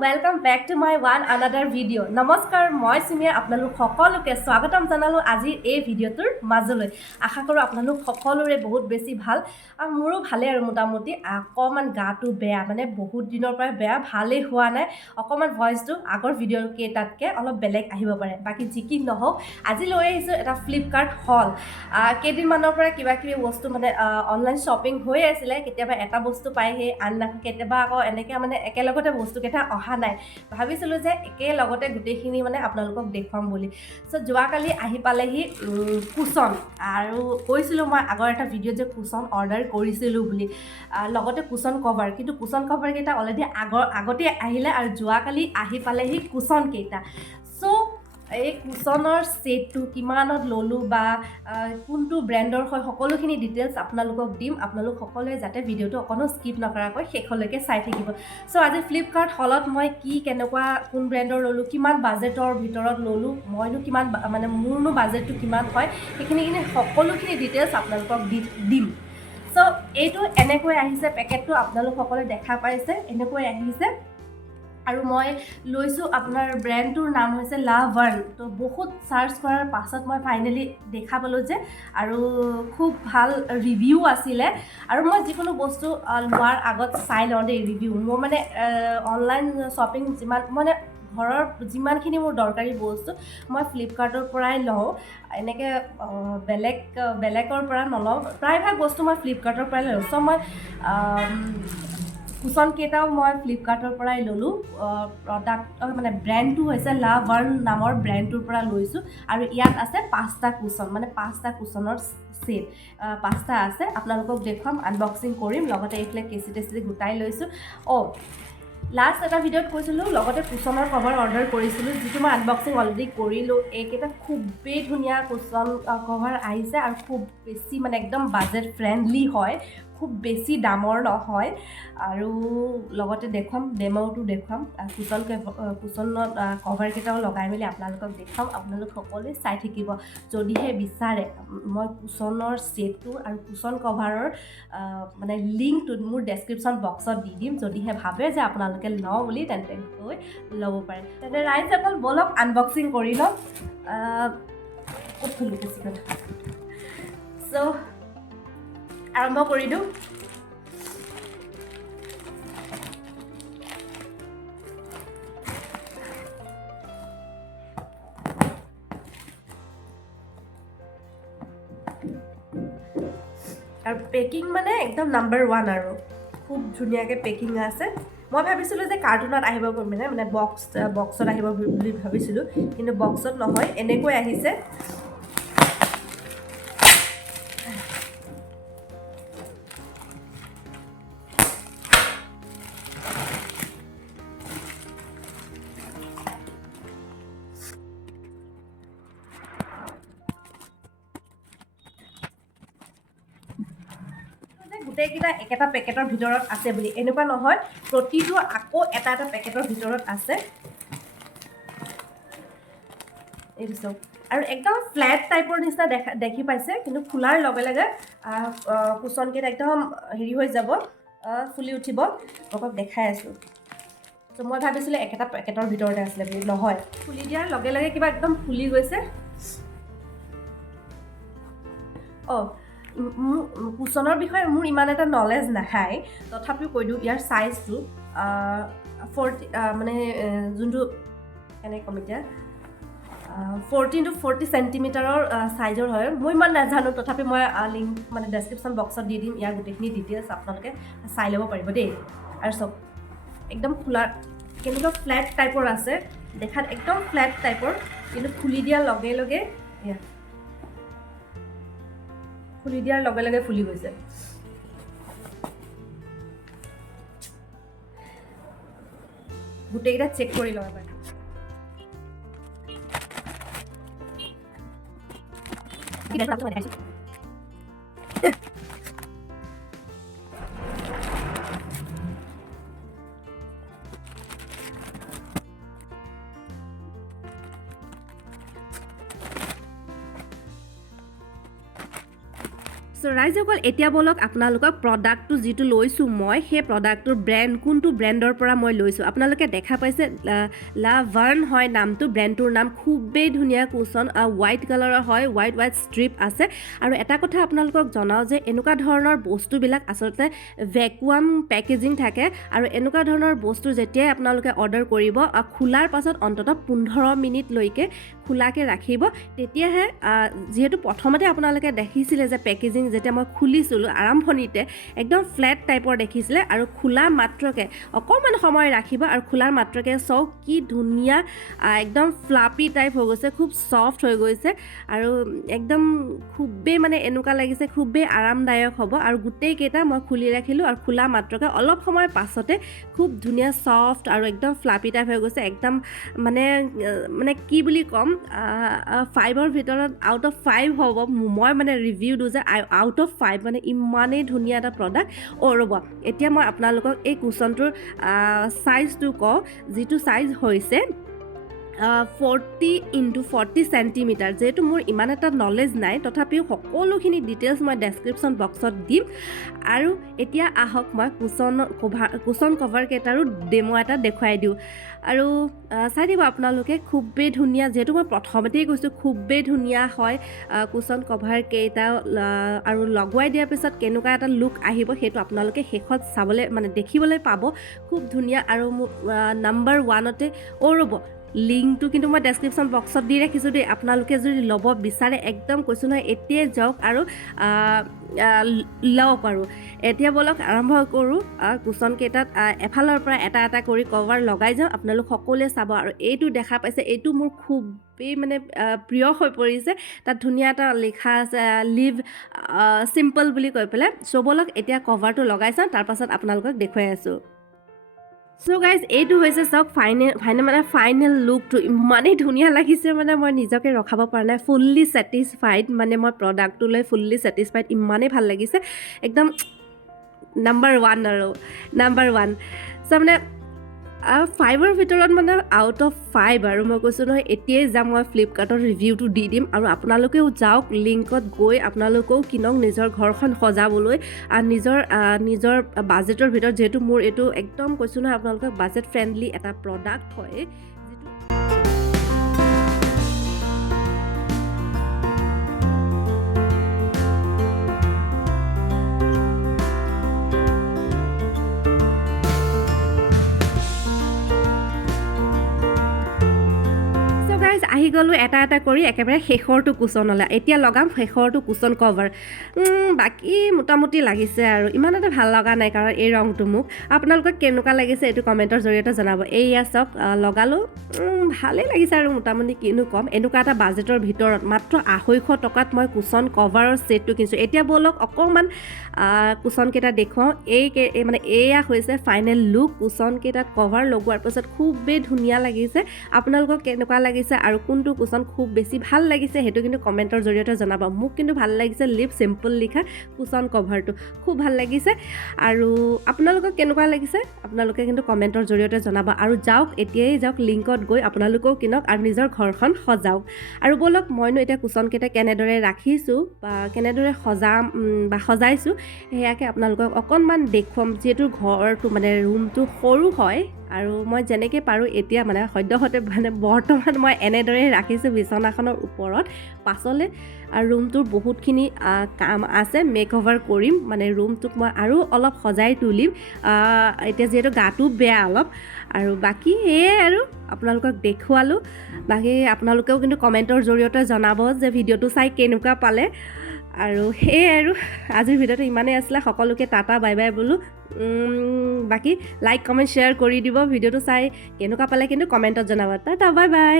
welcome back to my one another video. Namaskar, moi Simia আপোনালোক সকলোকে স্বাগতম জনালো আজি এই ভিডিওটোৰ মাজলৈ। আশা কৰো আপোনালোক সকলোৰে বহুত বেছি ভাল আৰু মোৰো ভালে আৰু মোটামুটি অকমান গাটো বেয়া মানে বহুত দিনৰ পৰা বেয়া ভালে হোৱা নাই অকমান ভয়েসটো আগৰ ভিডিওৰ কেটাতকে অলপ বেলেগ আহিব পাৰে বাকি জিকি নহওক আজি লৈ আহিছো এটা ফ্লিপকাৰ্ট হল কেদিন মানৰ পৰা কিবা কিবি বস্তু মানে অনলাইন শপিং হৈ আছিল কেতিয়াবা এটা বস্তু পাই হে আননা কেতিয়াবা আকৌ এনেকে মানে একেলগতে বস্তু কেটা অহা নাই ভাবিছিলো যে একে লগতে গুটেখিনি মানে আপোনালোকক দেখুৱাম বুলি সো যোৱাকালি আহি পালেহি কুশন আৰু কৈছিলো মই আগৰ এটা ভিডিও যে কুশন অৰ্ডাৰ কৰিছিলো বুলি লগতে কুশন কভাৰ কিন্তু কুশন কভাৰ কেটা অলৰেডি আগতে আহিলে আৰু যোৱাকালি আহি পালেহি কুশন কেটা সো এই কুশনৰ সেটটো কিমানত ললো বা কোনটো ব্ৰ্যান্ডৰ হয় সকলোখিনি ডিটেইলছ আপোনালোকক দিম আপোনালোক সকলোৱে যাতে ভিডিওটো অকনো স্কিপ নকৰাকৈ শেষলৈকে চাই থাকিব সো আজি ফ্লিপকাৰ্ট হলত মই কি কেনেকুৱা কোন ব্ৰ্যান্ডৰ ললো কিমান বাজেটৰ ভিতৰত ললো মইনো কিমান মানে মোৰনো বাজেটটো কিমান হয় সেইখিনি সকলোখিনি ডিটেইলছ আপোনালোকক দিম সো এইটো এনেকৈ আহিছে পেকেটটো আপোনালোক সকলোৱে দেখা পাইছে এনেকৈ আহিছে আৰু মই লৈছো আপোনাৰ ব্ৰ্যান্ডটোৰ নাম হৈছে লাভাৰ্ন তো বহুত সাৰ্চ কৰাৰ পাছত মই ফাইনালি দেখা পালো যে আৰু খুব ভাল ৰিভিউ আছিলে আৰু মই যিকোনো বস্তু লোৱাৰ আগত চাই লওঁ দে ৰিভিউ মোৰ মানে অনলাইন শপিং যিমান মানে ঘৰৰ যিমানখিনি মোৰ দৰকাৰী বস্তু মই ফ্লিপকাৰ্টৰ পৰাই লওঁ এনেকে বেলেগৰ পৰা নলওঁ প্ৰায়ভাগ বস্তু মই ফ্লিপকাৰ্টৰ পৰাই লওঁ সো মই কুশন কেটাও মই ফ্লিপকাৰ্টৰ পৰাই ললো প্ৰডাক্ট মানে ব্ৰ্যান্ডটো হৈছে লাভাৰ্ন নামৰ ব্ৰ্যান্ডটোৰ পৰা লৈছো আৰু ইয়াত আছে 5টা কুশন মানে 5টা কুশনৰ সেট 5টা আছে আপোনালোকক দেখুৱাম আনবক্সিং কৰিম লগতে এইফালে কেচি গুটাই লৈছো লাষ্ট এটা ভিডিওত কৈছিলো লগতে কুশনৰ কভাৰ অৰ্ডাৰ কৰিছিলো যেটো মই আনবক্সিং অলৰেডি কৰিলো এইকেটা খুবেই ধুনীয়া কুশন কভাৰ আহিছে আৰু খুব বেছি মানে একদম বাজেট ফ্ৰেন্ডলি হয় খুব বেছি দামৰ নহয় আৰু লগতে দেখুৱাম ডেমোটো দেখুৱাম কুশনৰ কভাৰ কেটাও লগাই মেলি আপোনালোকক দেখুৱাম আপোনালোক সকলোৱে চাই থাকিব যদিহে বিচাৰে মই কুশনৰ সেটটো আৰু কুশন কভাৰৰ মানে লিংকটো মোৰ ডেসক্ৰিপচন বক্সত দি দিম যদিহে ভাবে যে আপোনালোকে লওঁ বুলি তেন্তে গৈ ল'ব পাৰে তেন্তে ৰাইজ অকল বলক আনবক্সিং কৰি লওঁ খুলি বেছি কথা সো আৰম্ভ কৰি দিওঁ আৰু পেকিং মানে একদম নাম্বাৰ 1 আৰু খুব ধুনীয়াকৈ পেকিং আছে মই ভাবিছিলোঁ যে কাৰ্টুনত আহিব মানে বক্সত আহিব বুলি ভাবিছিলোঁ কিন্তু বক্সত নহয় এনেকৈ আহিছে গোটেইকেইটা একেটা পেকেটৰ ভিতৰত আছে বুলি এনেকুৱা নহয় প্ৰতিটো আকৌ এটা পেকেটৰ ভিতৰত আছে এইটো সব আৰু একদম ফ্ল্যাট টাইপৰ নিচিনা দেখি পাইছে কিন্তু খোলাৰ লগে লগে কুশন কেটা একদম হেৰি হৈ যাব ফুলি উঠিব আপোনাক দেখাই আছো তো মই ভাবিছিলো একেটা পেকেটৰ ভিতৰতে আছিল বুলি নহয় ফুলি দিয়াৰ লগে লগে কিবা একদম ফুলি গৈছে কুশনৰ বিষয়ে মোৰ ইমান এটা নলেজ নাই তথাপিও কৈ দিওঁ ইয়াৰ সাইজটো 40 মানে যোনটো এনে কম এতিয়া 14 to 40 সেন্টিমিটাৰৰ সাইজৰ হয় মই ইমান নাজানো তথাপি মই লিংক মানে ডেসক্ৰিপচন বক্সত দি দিম ইয়াৰ গোটেইখিনি ডিটেইলছ আপোনালোকে চাই ল'ব পাৰিব দেই আৰু সব একদম খোলা কেনেকুৱা ফ্ল্যাট টাইপৰ আছে দেখাত একদম ফ্ল্যাট টাইপৰ কিন্তু খুলি দিয়াৰ লগে লগে ফুলি দিয়াৰ লগে লগে ফুলি গৈছে গোটেইকেইটা চেক কৰি লওঁ এবাৰ সো ৰাইজসকল এতিয়া বলক আপোনালোকক প্ৰডাক্টটো যিটো লৈছোঁ মই সেই প্ৰডাক্টটোৰ ব্ৰেণ্ড কোনটো ব্ৰেণ্ডৰ পৰা মই লৈছোঁ আপোনালোকে দেখা পাইছে লা ভাৰ্ণ হয় নামটো ব্ৰেণ্ডটোৰ নাম খুবেই ধুনীয়া কুচন হোৱাইট কালাৰৰ হয় হোৱাইট ষ্ট্ৰিপ আছে আৰু এটা কথা আপোনালোকক জনাওঁ যে এনেকুৱা ধৰণৰ বস্তুবিলাক আচলতে ভেকুৱাম পেকেজিং থাকে আৰু এনেকুৱা ধৰণৰ বস্তু যেতিয়াই আপোনালোকে অৰ্ডাৰ কৰিব খোলাৰ পাছত অন্ততঃ 15 মিনিটলৈকে খোলাকৈ ৰাখিব তেতিয়াহে যিহেতু প্ৰথমতে আপোনালোকে দেখিছিলে যে পেকেজিং যেতিয়া মই খুলিছিলোঁ আৰম্ভণিতে একদম ফ্লেট টাইপৰ দেখিছিলে আৰু খোলা মাত্ৰকে অকণমান সময় ৰাখিব আৰু খোলাৰ মাত্ৰকে চাওক কি ধুনীয়া একদম ফ্লাপি টাইপ হৈ গৈছে খুব ছফ্ট হৈ গৈছে আৰু একদম খুবেই মানে এনেকুৱা লাগিছে খুবেই আৰামদায়ক হ'ব আৰু গোটেইকেইটা মই খুলি ৰাখিলোঁ আৰু খোলা মাত্ৰকে অলপ সময় পাছতে খুব ধুনীয়া ছফ্ট আৰু একদম ফ্লাপি টাইপ হৈ গৈছে একদম মানে কি বুলি ক'ম 5ৰ ভিতৰত আউট অফ 5 হ'ব মই মানে ৰিভিউ দিওঁ যে আউট অফ 5 মানে ইমানেই ধুনীয়া এটা প্ৰডাক্ট ৰ'ব এতিয়া মই আপোনালোকক এই কুচনটোৰ চাইজটো কওঁ যিটো চাইজ হৈছে 40x40 চেণ্টিমিটাৰ যেহেতু মোৰ ইমান এটা নলেজ নাই তথাপিও সকলোখিনি ডিটেইলছ মই ডেছক্ৰিপশ্যন বক্সত দিম আৰু এতিয়া আহক মই কুচন কভাৰকেইটাৰো ডেমো এটা দেখুৱাই দিওঁ আৰু চাই দিব আপোনালোকে খুবেই ধুনীয়া যিহেতু মই প্ৰথমতেই কৈছোঁ খুবেই ধুনীয়া হয় কুচন কভাৰকেইটা আৰু লগোৱাই দিয়াৰ পিছত কেনেকুৱা এটা লুক আহিব সেইটো আপোনালোকে শেষত চাবলৈ মানে দেখিবলৈ পাব খুব ধুনীয়া আৰু নাম্বাৰ 1তে ৰ'ব লিংকটো কিন্তু মই ডেছক্ৰিপশ্যন বক্সত দি ৰাখিছোঁ দেই আপোনালোকে যদি ল'ব বিচাৰে একদম কৈছোঁ নহয় এতিয়াই যাওক আৰু লওক আৰু এতিয়া বলক আৰম্ভ কৰোঁ কুচনকেইটাত এফালৰ পৰা এটা এটা কৰি কভাৰ লগাই যাওঁ আপোনালোক সকলোৱে চাব আৰু এইটো দেখা পাইছে এইটো মোৰ খুবেই মানে প্ৰিয় হৈ পৰিছে তাত ধুনীয়া এটা লিখা আছে লিভ চিম্পল বুলি কৈ পেলাই বলক এতিয়া কভাৰটো লগাই চাওঁ তাৰপাছত আপোনালোকক দেখুৱাই আছোঁ সো গাইজ এইটো হৈছে চাওক ফাইনেল লুকটো ইমানেই ধুনীয়া লাগিছে মানে মই নিজকে ৰখাব পৰা নাই ফুল্লি ছেটিছফাইড মানে মই প্ৰডাক্টটো লৈ ফুল্লি ছেটিছফাইড ইমানেই ভাল লাগিছে একদম নাম্বাৰ 1 চ' মানে 5ৰ ভিতৰত মানে আউট অফ 5 আৰু মই কৈছোঁ নহয় এতিয়াই যাম মই ফ্লিপকাৰ্টৰ ৰিভিউটো দি দিম আৰু আপোনালোকেও যাওক লিংকত গৈ আপোনালোকেও কিনক নিজৰ ঘৰখন সজাবলৈ আৰু নিজৰ বাজেটৰ ভিতৰত যিহেতু মোৰ এইটো একদম কৈছোঁ নহয় আপোনালোকক বাজেট ফ্ৰেণ্ডলি এটা প্ৰডাক্ট হয় আহি গ'লোঁ এটা এটা কৰি একেবাৰে শেষৰটো কুচনলৈ এতিয়া লগাম শেষৰটো কুচন কভাৰ বাকী মোটামুটি লাগিছে আৰু ইমান এটা ভাল লগা নাই কাৰণ এই ৰংটো মোক আপোনালোকক কেনেকুৱা লাগিছে এইটো কমেণ্টৰ জৰিয়তে জনাব এইয়া চাওক লগালোঁ ভালেই লাগিছে আৰু মোটামুটি কিনো ক'ম এনেকুৱা এটা বাজেটৰ ভিতৰত মাত্ৰ 250 টকাত মই কুচন কভাৰৰ ছেটটো কিনিছোঁ এতিয়া বলক অকণমান কুচনকেইটা দেখুৱাওঁ মানে এয়া হৈছে ফাইনেল লুক কুচনকেইটাত কভাৰ লগোৱাৰ পাছত খুবেই ধুনীয়া লাগিছে আপোনালোকক কেনেকুৱা লাগিছে আৰু কোনটো কুচন খুব বেছি ভাল লাগিছে সেইটো কিন্তু কমেণ্টৰ জৰিয়তে জনাব মোক কিন্তু ভাল লাগিছে লিভ চিম্পল লিখা কুচন কভাৰটো খুব ভাল লাগিছে আৰু আপোনালোকক কেনেকুৱা লাগিছে আপোনালোকে কিন্তু কমেণ্টৰ জৰিয়তে জনাব আৰু যাওক এতিয়াই যাওক লিংকত গৈ আপোনালোকেও কিনক আৰু নিজৰ ঘৰখন সজাওক আৰু বলক মইনো এতিয়া কুচনকেইটা কেনেদৰে ৰাখিছোঁ বা কেনেদৰে সজাইছোঁ সেয়াকে আপোনালোকক অকণমান দেখুৱাম যিহেতু ঘৰটো মানে ৰুমটো সৰু হয় আৰু মই যেনেকৈ পাৰোঁ এতিয়া মানে সদ্যহতে মানে বৰ্তমান মই এনেদৰে ৰাখিছোঁ বিচনাখনৰ ওপৰত পাছলৈ আৰু ৰুমটোৰ বহুতখিনি কাম আছে মেক অভাৰ কৰিম মানে ৰুমটোক মই আৰু অলপ সজাই তুলিম এতিয়া যিহেতু গাটো বেয়া অলপ আৰু বাকী সেয়াই আৰু আপোনালোকক দেখুৱালোঁ বাকী আপোনালোকেও কিন্তু কমেণ্টৰ জৰিয়তে জনাব যে ভিডিঅ'টো চাই কেনেকুৱা পালে আৰু সেয়াই আৰু আজিৰ ভিডিঅ'টো ইমানেই আছিলে সকলোকে টাটা বাই বাই বোলো বাকী লাইক কমেণ্ট শ্বেয়াৰ কৰি দিব ভিডিঅ'টো চাই কেনেকুৱা পালে কিন্তু কমেণ্টত জনাব টাটা বাই বাই